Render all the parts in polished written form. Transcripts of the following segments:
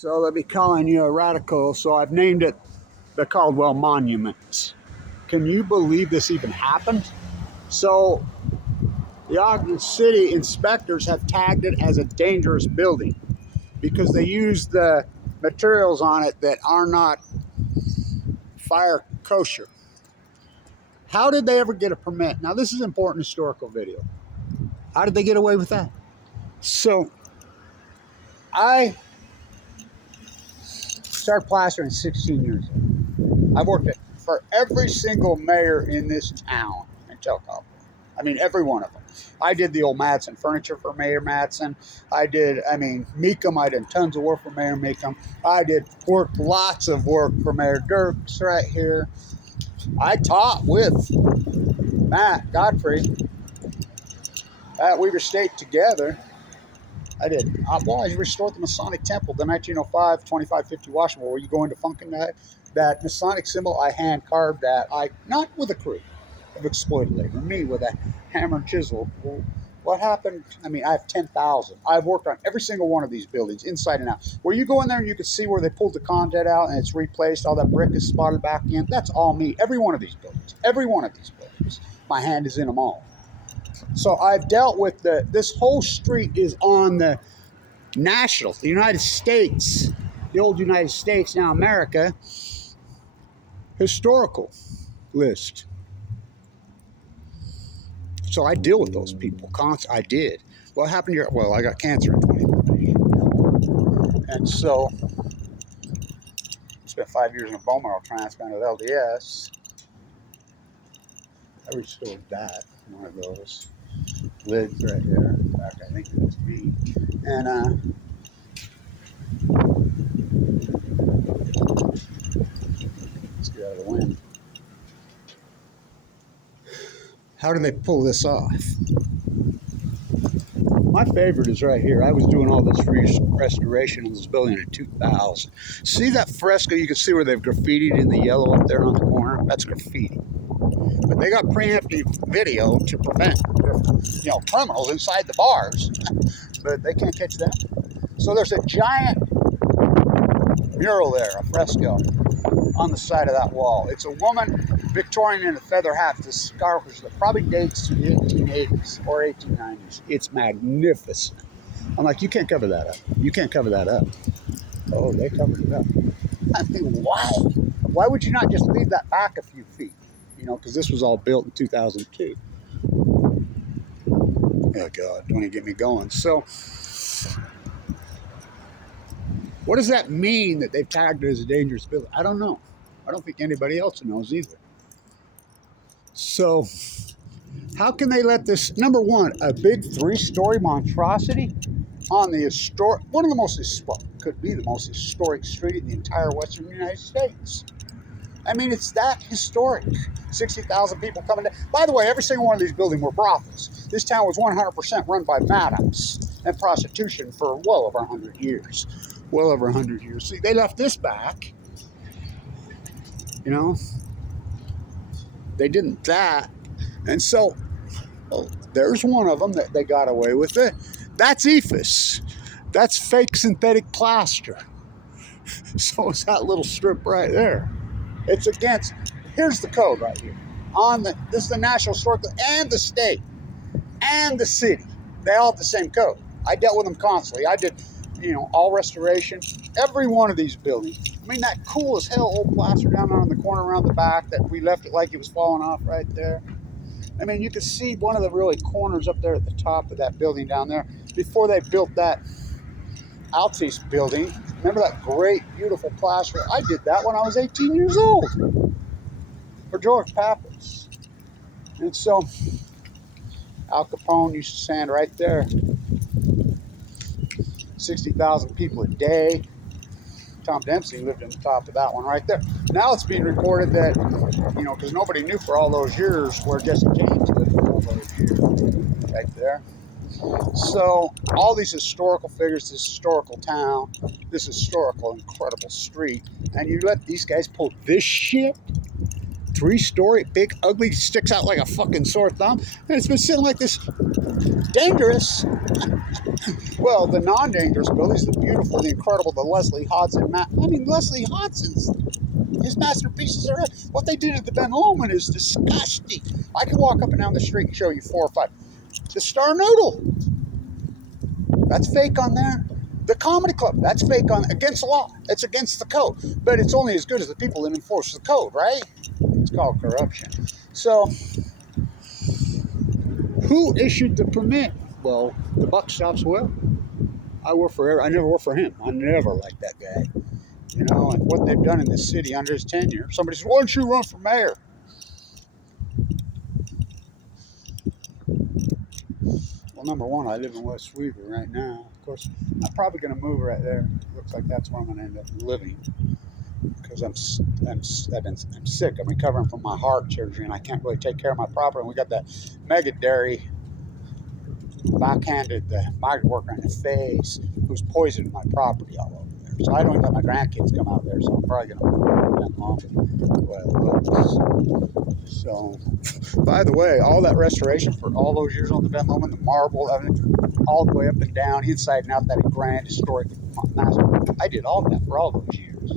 So they'll be calling you a radical, so I've named it the Caldwell Monument. Can you believe this even happened? So the Ogden City inspectors have tagged it as a dangerous building because they used the materials on it that are not fire kosher. How did they ever get a permit? Now this is important historical video. How did they get away with that? So I started plastering 16 years old. I've worked for every single mayor in this town until Caldwell. I mean, every one of them. I did the old Madsen furniture for Mayor Madsen. Meekum, I did tons of work for Mayor Meekum. I did lots of work for Mayor Dirks right here. I taught with Matt Godfrey at Weaver State together. I did. I restored the Masonic Temple, the 1905 2550 Washington, where you go into Funkin' that Masonic symbol. I hand carved that. Not with a crew of exploited labor, me with a hammer and chisel. Well, what happened? I have 10,000. I've worked on every single one of these buildings, inside and out. Where you go in there and you can see where they pulled the conduit out and it's replaced, all that brick is spotted back in. That's all me. Every one of these buildings. Every one of these buildings. My hand is in them all. So I've dealt with this whole street is on the national, the United States, the old United States, now America, historical list. So I deal with those people. I did. What happened here? Well, I got cancer in 2020. And so I spent 5 years in a bone marrow transplant with LDS. I restored that, one of those. Lids right there. In fact, I think it was me. And let's get out of the wind. How do they pull this off? My favorite is right here. I was doing all this restoration in this building in 2000. See that fresco? You can see where they've graffitied in the yellow up there on the corner? That's graffiti. But they got preemptive video to prevent, criminals inside the bars. But they can't catch them. So there's a giant mural there, a fresco, on the side of that wall. It's a woman, Victorian in a feather hat. The scarf probably dates to the 1880s or 1890s. It's magnificent. I'm like, you can't cover that up. You can't cover that up. Oh, they covered it up. Why? Why would you not just leave that back a few feet? Because this was all built in 2002. Oh, God, don't even get me going. So, what does that mean that they've tagged it as a dangerous building? I don't know. I don't think anybody else knows either. So, how can they let this, number one, a big 3-story monstrosity on the could be the most historic street in the entire western United States. It's that historic. 60,000 people coming down. By the way, every single one of these buildings were brothels. This town was 100% run by madams and prostitution for well over 100 years. Well over 100 years. See, they left this back. They didn't that. And so, there's one of them that they got away with it. That's EFS. That's fake synthetic plaster. So it's that little strip right there. It's against, here's the code right here. This is the National Historic and the state and the city. They all have the same code. I dealt with them constantly. I did, all restoration. Every one of these buildings. That cool as hell old plaster down on the corner around the back that we left it like it was falling off right there. You can see one of the really corners up there at the top of that building down there. Before they built that Altis building, remember that great, beautiful plaster? I did that when I was 18 years old for George Pappas. And so Al Capone used to stand right there. 60,000 people a day. Tom Dempsey lived on the top of that one right there. Now it's being reported that, because nobody knew for all those years where Jesse James lived for all those years. Right there. So all these historical figures, this historical town, this historical incredible street, and you let these guys pull this shit 3-story, big, ugly, sticks out like a fucking sore thumb, and it's been sitting like this. Dangerous. Well, the non-dangerous buildings, the beautiful, the incredible, the Leslie Hodgson. Leslie Hodgson's, his masterpieces are, what they did at the Ben Lomond is disgusting. I can walk up and down the street and show you 4 or 5. The Star Noodle, that's fake on there. The Comedy Club, that's fake on, against the law. It's against the code. But it's only as good as the people that enforce the code, right? It's called corruption. So, who issued the permit? Well, the buck stops well. I never worked for him. I never liked that guy. You know, and what they've done in this city under his tenure. Somebody says, why don't you run for mayor? Well, number one, I live in West Weaver right now. Of course, I'm probably going to move right there. Looks like that's where I'm going to end up living. Because I'm sick. I'm recovering from my heart surgery, and I can't really take care of my property. And we got that mega dairy backhanded the migrant worker in the face who's poisoned my property all over there. So I don't even let my grandkids come out there, so I'm probably going to move that long. Well, so, by the way, all that restoration for all those years on the Ben Lomond, the marble, all the way up and down, inside and out, that grand historic master, I did all that for all those years.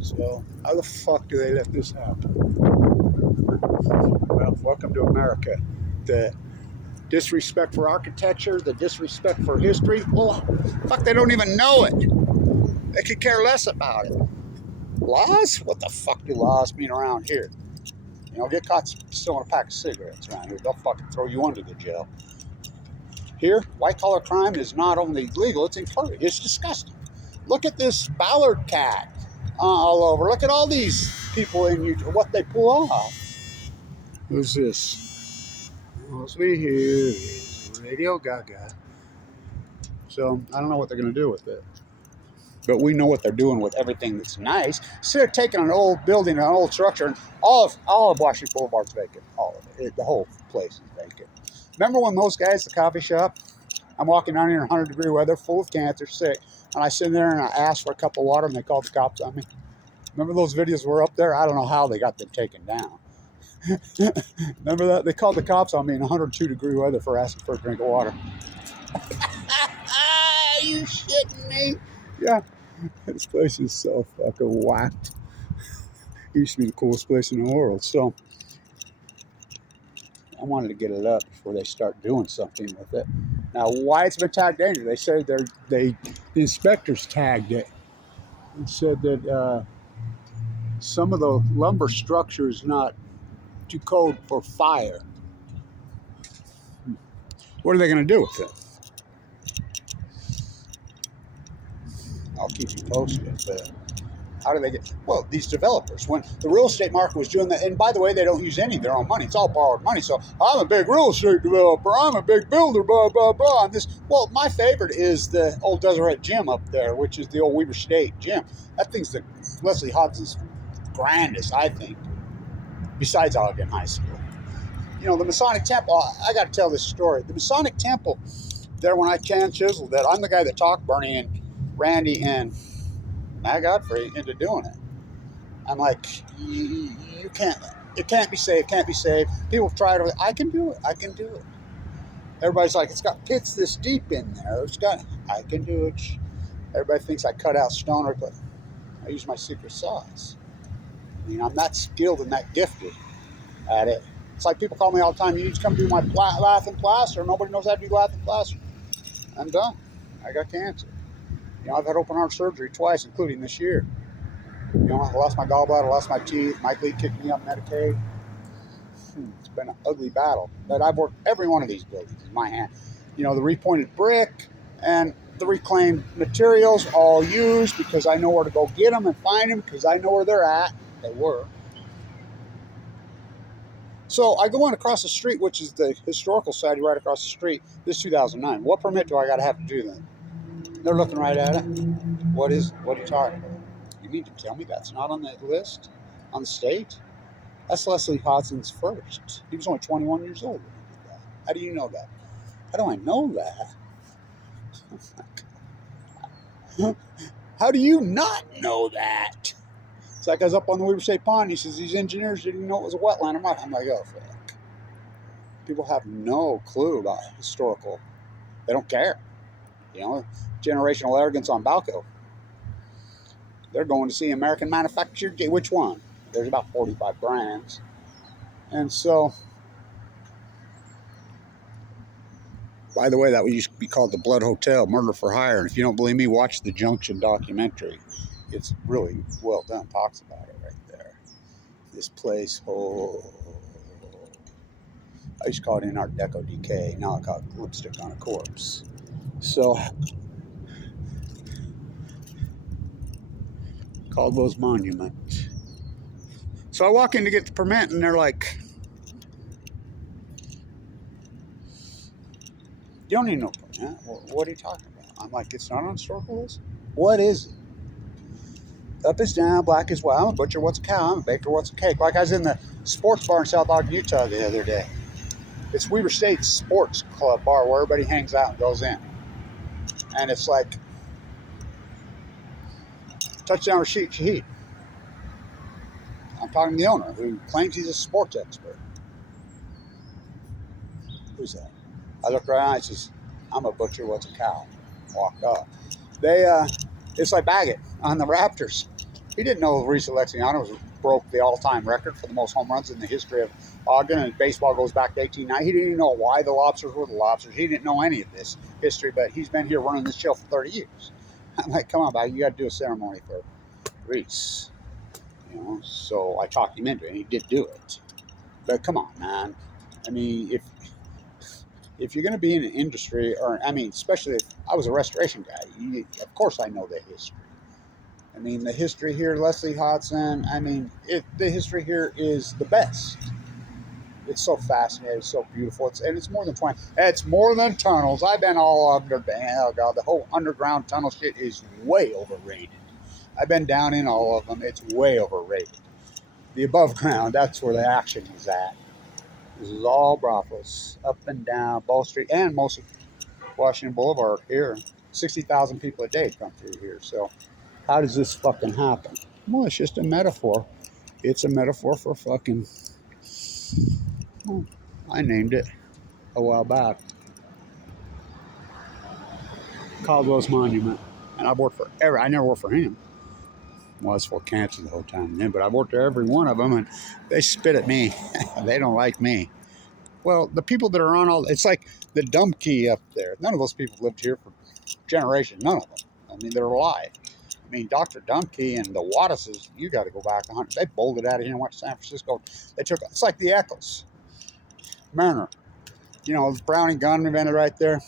So, how the fuck do they let this happen? Well, welcome to America. The disrespect for architecture, the disrespect for history. Oh, fuck, they don't even know it. They could care less about it. Laws? What the fuck do laws mean around here? You know, get caught stealing a pack of cigarettes around here, they'll fucking throw you under the jail. Here, white-collar crime is not only legal, it's encouraged. It's disgusting. Look at this Ballard cat all over. Look at all these people in Utah, what they pull off. Who's this? Mostly here is Radio Gaga. So, I don't know what they're going to do with it. But we know what they're doing with everything that's nice. So they're taking an old building, an old structure, and all of Washington Boulevard's vacant. All of it. The whole place is vacant. Remember when those guys, the coffee shop, I'm walking down here in 100-degree weather, full of cancer, sick, and I sit there and I asked for a cup of water, and they called the cops on me. Remember those videos were up there? I don't know how they got them taken down. Remember that? They called the cops on me in 102-degree weather for asking for a drink of water. Are you shitting me? Yeah, this place is so fucking whacked. It used to be the coolest place in the world. So I wanted to get it up before they start doing something with it. Now, why it's been tagged dangerous? They said the inspectors tagged it and said that some of the lumber structure is not to code for fire. What are they going to do with it? I'll keep you posted. But how do they get? Well, these developers, when the real estate market was doing that, and by the way, they don't use any of their own money. It's all borrowed money. So I'm a big real estate developer. I'm a big builder. Blah blah blah. And this. Well, my favorite is the old Deseret Gym up there, which is the old Weber State Gym. That thing's the Leslie Hodgson's grandest, I think, besides Ogden High School. You know, the Masonic Temple. I got to tell this story. The Masonic Temple, there when I chiseled that, I'm the guy that talked Bernie and Randy and Matt Godfrey into doing it. I'm like, you can't, it can't be saved, can't be saved. People have tried it. I can do it, I can do it. Everybody's like, it's got pits this deep in there. I can do it. Everybody thinks I cut out stoner, but I use my secret sauce. I mean, I'm that skilled and that gifted at it. It's like people call me all the time, you need to come do my lath and plaster. Nobody knows how to do lath and plaster. I'm done. I got cancer. You know, I've had open heart surgery twice, including this year. You know, I lost my gallbladder, lost my teeth. Mike Lee kicked me up Medicaid. It's been an ugly battle. But I've worked every one of these buildings in my hand. You know, the repointed brick and the reclaimed materials all used because I know where to go get them and find them because I know where they're at. They were. So I go on across the street, which is the historical society right across the street. This is 2009. What permit do I got to have to do then? They're looking right at it. What are you talking about? You mean to tell me that's not on the list? On the state? That's Leslie Hodgson's first. He was only 21 years old when he did that. How do you know that? How do I know that? How do you not know that? It's like I was up on the Weber State Pond. He says these engineers didn't know it was a wetland. I'm like, oh, fuck. People have no clue about historical. They don't care. You know, generational arrogance on Balco. They're going to see American manufactured. Which one? There's about 45 brands. And so, by the way, that used to be called the Blood Hotel, Murder for Hire. And if you don't believe me, watch the Junction documentary. It's really well done. Talks about it right there. This place, I used to call it in Art Deco decay. Now I call it lipstick on a corpse. So, Caldwell's Monument. So I walk in to get the permit, and they're like, "You don't need no permit. What are you talking about?" I'm like, "It's not on historical list. What is it? Up is down, black is white. I'm a butcher. What's a cow? I'm a baker. What's a cake?" Like I was in the sports bar in South Ogden, Utah the other day. It's Weber State Sports Club bar where everybody hangs out and goes in. And it's like, touchdown Rashid Shaheed. I'm talking to the owner who claims he's a sports expert. Who's that? I looked around, I says, "I'm a butcher, what's a cow?" Walked off. It's like Baggett on the Raptors. He didn't know Reese Alexiano broke the all-time record for the most home runs in the history of Ogden, and baseball goes back to 1890. He didn't even know why the Lobsters were the Lobsters. He didn't know any of this history, but he's been here running this show for 30 years. I'm like, come on, Baggett, you got to do a ceremony for Reese. You know, so I talked him into it, and he did do it. But come on, man. I mean, if you're going to be in an industry, or I mean, especially if I was a restoration guy, of course I know the history. I mean, the history here, Leslie Hodson, I mean, the history here is the best. It's so fascinating, it's so beautiful, it's more than 20. It's more than tunnels. I've been all underground. Oh God, the whole underground tunnel shit is way overrated. I've been down in all of them. It's way overrated. The above ground, that's where the action is at. This is all brothels, up and down Ball Street, and most of Washington Boulevard here. 60,000 people a day come through here. So how does this fucking happen? Well, it's just a metaphor. It's a metaphor for fucking... Well, I named it a while back. Caldwell's Monument. And I've worked for I never worked for him. Well, I was full of cancer the whole time then, but I've worked at every one of them, and they spit at me. They don't like me. Well, the people that are on it's like the dumb key up there. None of those people lived here for generations. None of them. I mean, they're alive. I mean, Dr. Dumkey and the Wattises, you got to go back 100. They bolted out of here and went to San Francisco. It's like the Eccles. Mariner. You know, the Browning gun invented right there.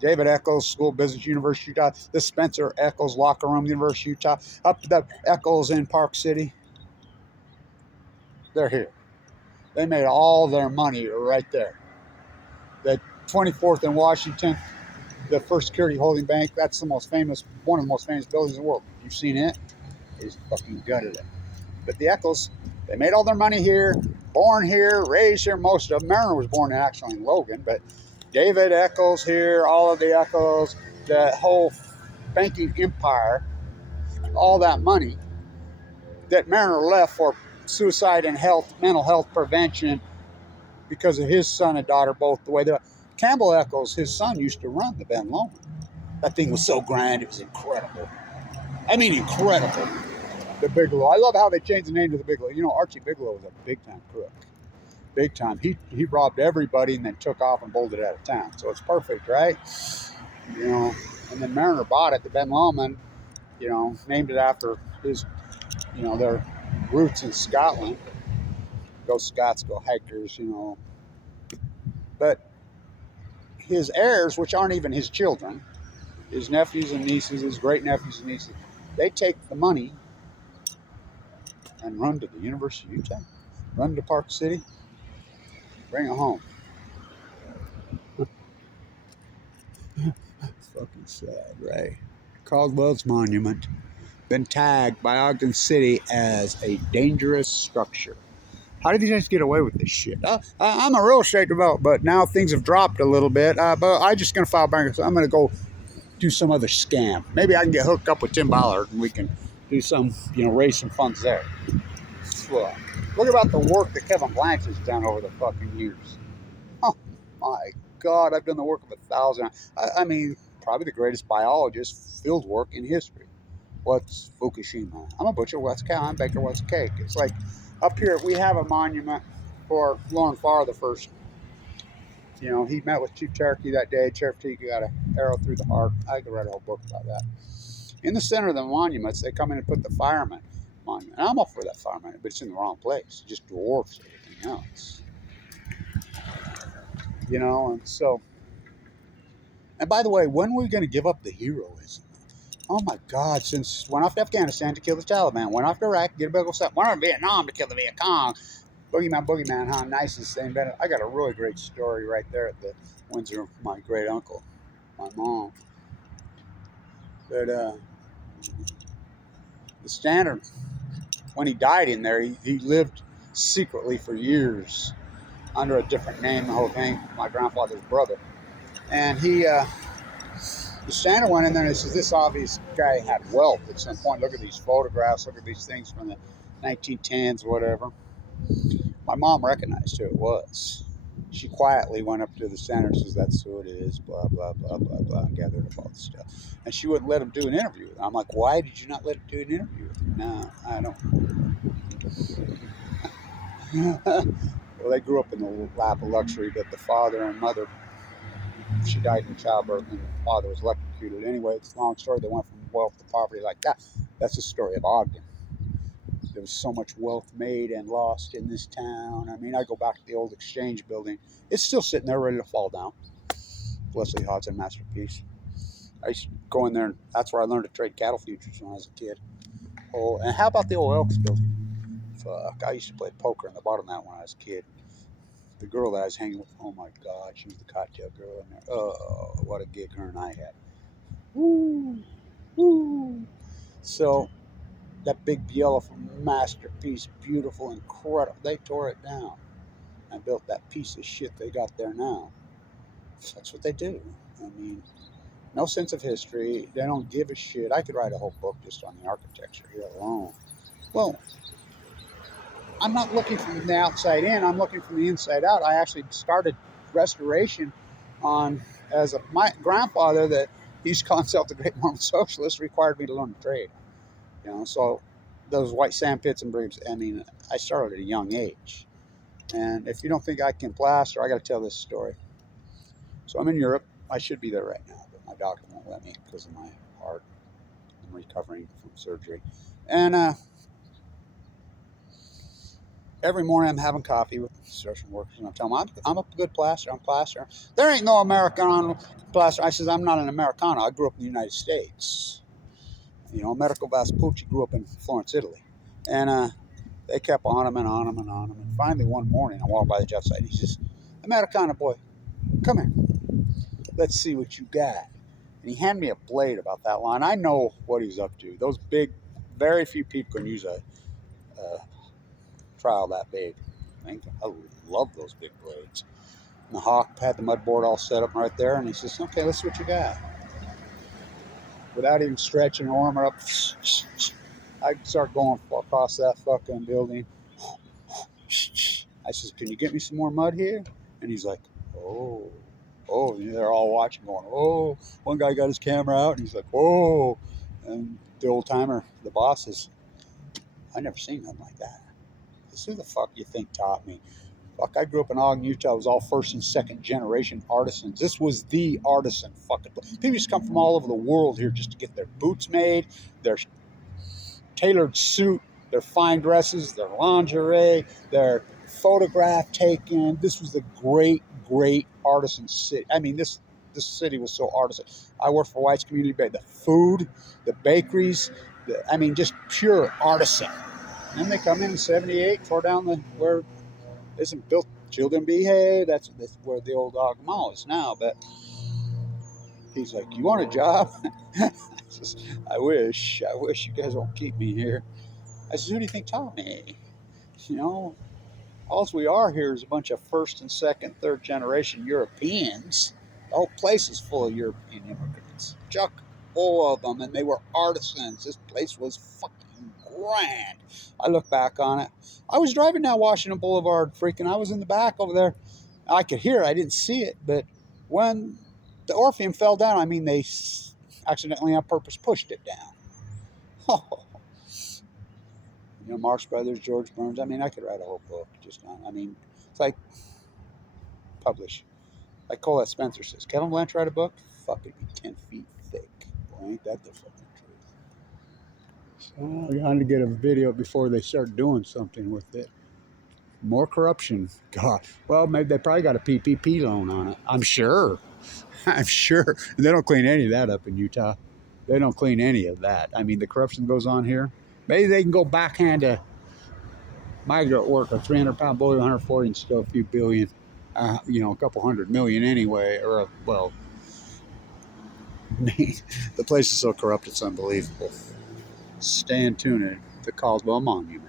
David Eccles, School of Business, University of Utah. The Spencer Eccles Locker Room, University of Utah. Up the Eccles in Park City. They're here. They made all their money right there. The 24th in Washington, the First Security Holding Bank, that's the most famous, one of the most famous buildings in the world. You've seen it? He's fucking gutted it. But the Eccles, they made all their money here, born here, raised here, most of them. Mariner was born actually in Logan, but David Eccles here, all of the Eccles, the whole banking empire, all that money that Mariner left for suicide and mental health prevention because of his son and daughter both the way they were. Campbell Eccles, his son, used to run the Ben Lomond. That thing was so grand, it was incredible. I mean, incredible. The Bigelow. I love how they changed the name to the Bigelow. You know, Archie Bigelow was a big-time crook. Big time. He robbed everybody and then took off and bolted out of town. So it's perfect, right? You know, and then Mariner bought it, the Ben Lomond, you know, named it after his, you know, their roots in Scotland. Go Scots, go hikers, you know. But his heirs, which aren't even his children, his nephews and nieces, his great-nephews and nieces, they take the money and run to the University of Utah, run to Park City, bring it home. It's fucking sad, right? Caldwell's Monument been tagged by Ogden City as a dangerous structure. How did these guys get away with this shit? I'm a real estate developer, but now things have dropped a little bit. But I'm just going to file bankruptcy. I'm going to go do some other scam. Maybe I can get hooked up with Tim Ballard and we can do some, raise some funds there. Look, look about the work that Kevin Blanch has done over the fucking years. Oh my God, I've done the work of 1,000. I mean, probably the greatest biologist field work in history. What's Fukushima? I'm a butcher. What's cow? I'm a baker. What's cake? It's like up here we have a monument for Lauren Farr the first. He met with Chief Cherokee that day. Cherokee got an arrow through the heart. I could write a whole book about that. In the center of the monuments, they come in and put the fireman monument. And I'm up for that fireman, but it's in the wrong place. It just dwarfs everything else. And so, and by the way, when are we going to give up the heroism? Oh my God, since went off to Afghanistan to kill the Taliban, went off to Iraq to get a big old stuff, went on to Vietnam to kill the Viet Cong. Boogeyman, how nice this thing been. I got a really great story right there at the Windsor of my great uncle, my mom. But the Standard, when he died in there, he lived secretly for years under a different name, the whole thing, my grandfather's brother. And the Standard went in there and says, this obvious guy had wealth at some point. Look at these photographs, look at these things from the 1910s, whatever. My mom recognized who it was. She quietly went up to the Standard and says, that's who it is, blah, blah, blah, blah, blah, and gathered up all the stuff. And she wouldn't let him do an interview. I'm like, why did you not let him do an interview? No, I don't. Well, they grew up in the lap of luxury, but the father and mother, she died in childbirth, and the father was electrocuted. Anyway, it's a long story. They went from wealth to poverty like that. That's the story of Ogden. There was so much wealth made and lost in this town. I mean, I go back to the old Exchange building. It's still sitting there ready to fall down. Leslie Hodgson masterpiece. I used to go in there, and that's where I learned to trade cattle futures when I was a kid. Oh, and how about the old Elks building? Fuck, I used to play poker in the bottom of that when I was a kid. The girl that I was hanging with, oh my God, she was the cocktail girl in there. Oh, what a gig her and I had. Woo, woo. So, that big yellow masterpiece, beautiful, incredible. They tore it down and built that piece of shit they got there now. That's what they do. I mean, no sense of history. They don't give a shit. I could write a whole book just on the architecture here alone. Well, I'm not looking from the outside in. I'm looking from the inside out. I actually started restoration my grandfather, that he's called himself the Great Mormon Socialist, required me to learn the trade. So those white sand pits and bricks, I mean, I started at a young age. And if you don't think I can plaster, I got to tell this story. So I'm in Europe. I should be there right now, but my doctor won't let me because of my heart. I'm recovering from surgery. And every morning I'm having coffee with construction workers, and I'm telling them, I'm a good plasterer. I'm plasterer. There ain't no American plasterer. I says, I'm not an Americano. I grew up in the United States. Americo Vespucci grew up in Florence, Italy. And they kept on him and on him and on him. And finally one morning I walked by the job site. He says, Americano boy, come here. Let's see what you got. And he handed me a blade about that long. I know what he's up to. Those big, very few people can use a trowel that big. I love those big blades. And the hawk had the mud board all set up right there, and he says, okay, let's see what you got. Without even stretching or warming up, I start going across that fucking building. I says, can you get me some more mud here? And he's like, oh. And they're all watching, going, oh. One guy got his camera out, and he's like, oh. And the old timer, the boss, says, I never seen nothing like that. Who the fuck you think taught me? Fuck, I grew up in Ogden, Utah. It was all first and second generation artisans. This was the artisan fucking place. People used to come from all over the world here just to get their boots made, their tailored suit, their fine dresses, their lingerie, their photograph taken. This was the great, great artisan city. I mean, this city was so artisan. I worked for White's Community Bank. The food, the bakeries, just pure artisan. And then they come in 78, tore down where isn't built. Children behave. That's where the old dog mall is now. But he's like, you want a job? I wish you guys won't keep me here. I said, who do you think taught me? All we are here is a bunch of first and second, third generation Europeans. The whole place is full of European immigrants. Chuck full of them, and they were artisans. This place was fucking grand. I look back on it. I was driving down Washington Boulevard, freaking. I was in the back over there. I could hear it. I didn't see it, but when the Orpheum fell down, I mean, they accidentally on purpose pushed it down. Oh, you know, Marx Brothers, George Burns. I mean, I could write a whole book just on. I mean, it's like publish. Like Colette Spencer says, Kevin Blanch write a book? Fuck, it'd be 10 feet thick. Boy, ain't that the fucking truth. So I got to get a video before they start doing something with it. More corruption. God. Well, maybe they probably got a PPP loan on it. I'm sure. I'm sure. They don't clean any of that up in Utah. They don't clean any of that. I mean, the corruption goes on here. Maybe they can go backhand a migrant worker, a 300-pound boy, 140, and still a few billion. You know, a couple $100 million anyway. Or, well, the place is so corrupt, it's unbelievable. Stay tuned to the Caldwell Monument.